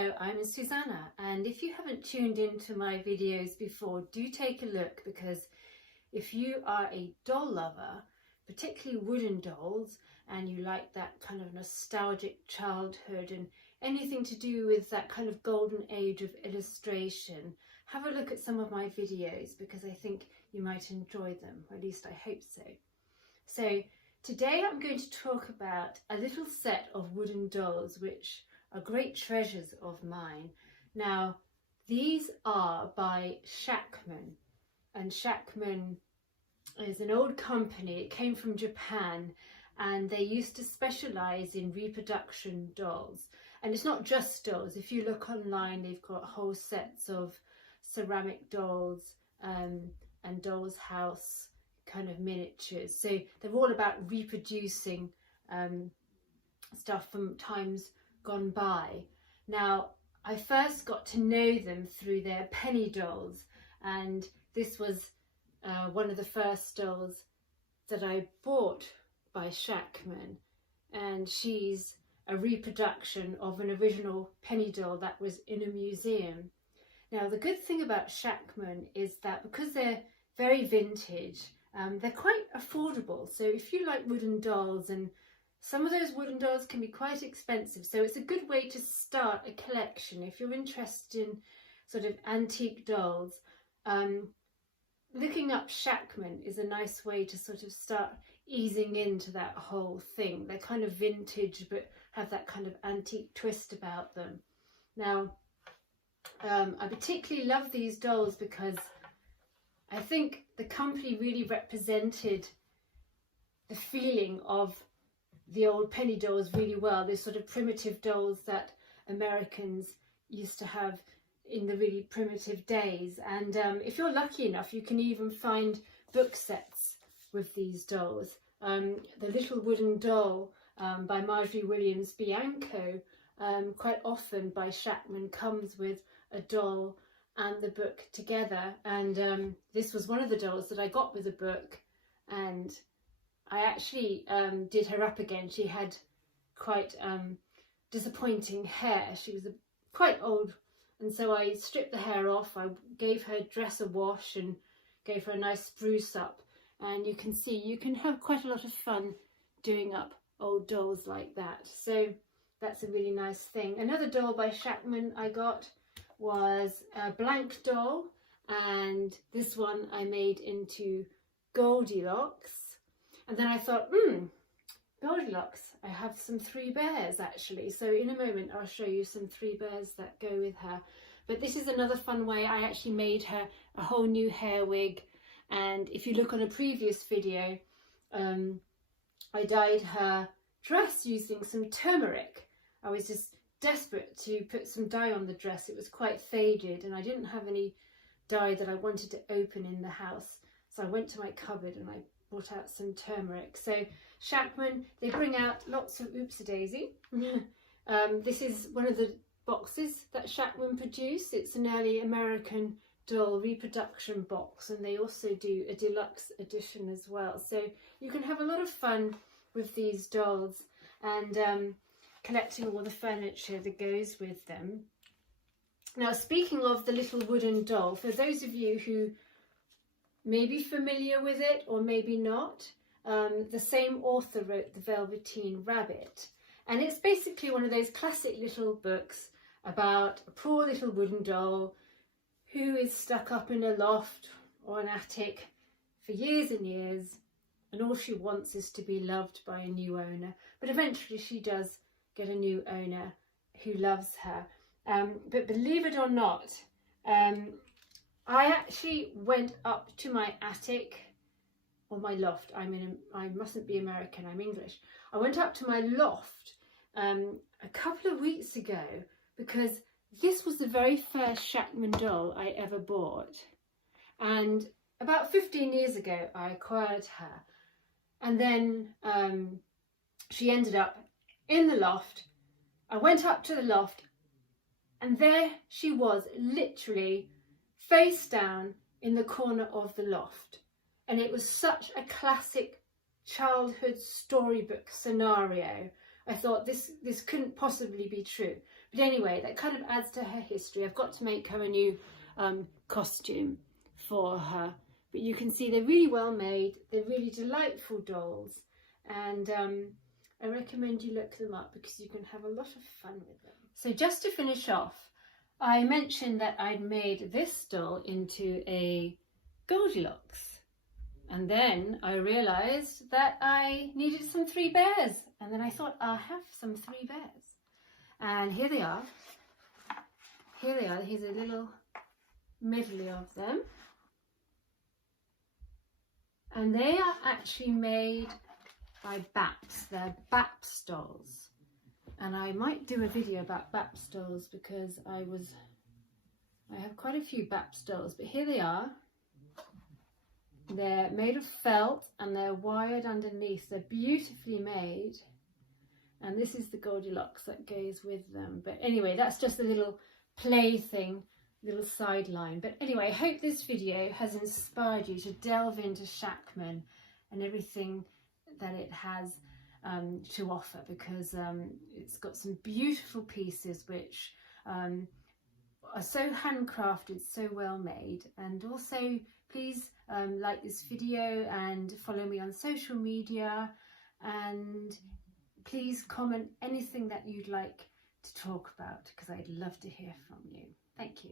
Hello, I'm Susanna, and if you haven't tuned into my videos before, do take a look, because if you are a doll lover, particularly wooden dolls, and you like that kind of nostalgic childhood and anything to do with that kind of golden age of illustration, have a look at some of my videos, because I think you might enjoy them, or at least I hope so. So today I'm going to talk about a little set of wooden dolls which are great treasures of mine. Now, these are by Shackman, and Shackman is an old company. It came from Japan, and they used to specialize in reproduction dolls. And it's not just dolls. If you look online, they've got whole sets of ceramic dolls and doll's house kind of miniatures. So they're all about reproducing stuff from times gone by. Now, I first got to know them through their penny dolls, and this was one of the first dolls that I bought by Shackman, and she's a reproduction of an original penny doll that was in a museum. Now, the good thing about Shackman is that because they're very vintage, they're quite affordable. So if you like wooden dolls, and some of those wooden dolls can be quite expensive, so it's a good way to start a collection if you're interested in sort of antique dolls. Looking up Shackman is a nice way to sort of start easing into that whole thing. They're kind of vintage but have that kind of antique twist about them. Now, I particularly love these dolls because I think the company really represented the feeling of the old penny dolls really well. Those sort of primitive dolls that Americans used to have in the really primitive days. And if you're lucky enough, you can even find book sets with these dolls. The Little Wooden Doll by Marjorie Williams Bianco, quite often by Shackman, comes with a doll and the book together. And this was one of the dolls that I got with the book, and I actually did her up again. She had quite disappointing hair. She was quite old, and so I stripped the hair off. I gave her dress a wash and gave her a nice spruce up. And you can see you can have quite a lot of fun doing up old dolls like that. So that's a really nice thing. Another doll by Shackman I got was a blank doll, and this one I made into Goldilocks. And then I thought, Goldilocks, I have some three bears actually. So in a moment I'll show you some three bears that go with her. But this is another fun way. I actually made her a whole new hair wig. And if you look on a previous video, I dyed her dress using some turmeric. I was just desperate to put some dye on the dress. It was quite faded, and I didn't have any dye that I wanted to open in the house. So I went to my cupboard and I brought out some turmeric. So Shackman, they bring out lots of oopsie-daisy. This is one of the boxes that Shackman produced. It's an early American doll reproduction box, and they also do a deluxe edition as well. So you can have a lot of fun with these dolls and collecting all the furniture that goes with them. Now, speaking of the Little Wooden Doll, for those of you who may be familiar with it or maybe not, the same author wrote The Velveteen Rabbit, and it's basically one of those classic little books about a poor little wooden doll who is stuck up in a loft or an attic for years and years, and all she wants is to be loved by a new owner. But eventually she does get a new owner who loves her. But believe it or not, I actually went up to my attic, or my loft. I mustn't be American, I'm English. I went up to my loft a couple of weeks ago, because this was the very first Shackman doll I ever bought. And about 15 years ago, I acquired her. And then she ended up in the loft. I went up to the loft, and there she was, literally face down in the corner of the loft. And it was such a classic childhood storybook scenario I thought this couldn't possibly be true. But anyway, that kind of adds to her history. I've got to make her a new costume for her. But you can see they're really well made. They're really delightful dolls. And I recommend you look them up because you can have a lot of fun with them. So just to finish off, I mentioned that I'd made this doll into a Goldilocks. And then I realised that I needed some 3 bears. And then I thought, I'll have some 3 bears. And here they are. Here they are. Here's a little medley of them. And they are actually made by Baps. They're Baps dolls. And I might do a video about Baps dolls because I have quite a few Baps dolls. But here they are. They're made of felt and they're wired underneath. They're beautifully made. And this is the Goldilocks that goes with them. But anyway, that's just a little play thing, little sideline. But anyway, I hope this video has inspired you to delve into Shackman and everything that it has to offer, because it's got some beautiful pieces which are so handcrafted, so well made. And also, please like this video and follow me on social media, and please comment anything that you'd like to talk about because I'd love to hear from you. Thank you.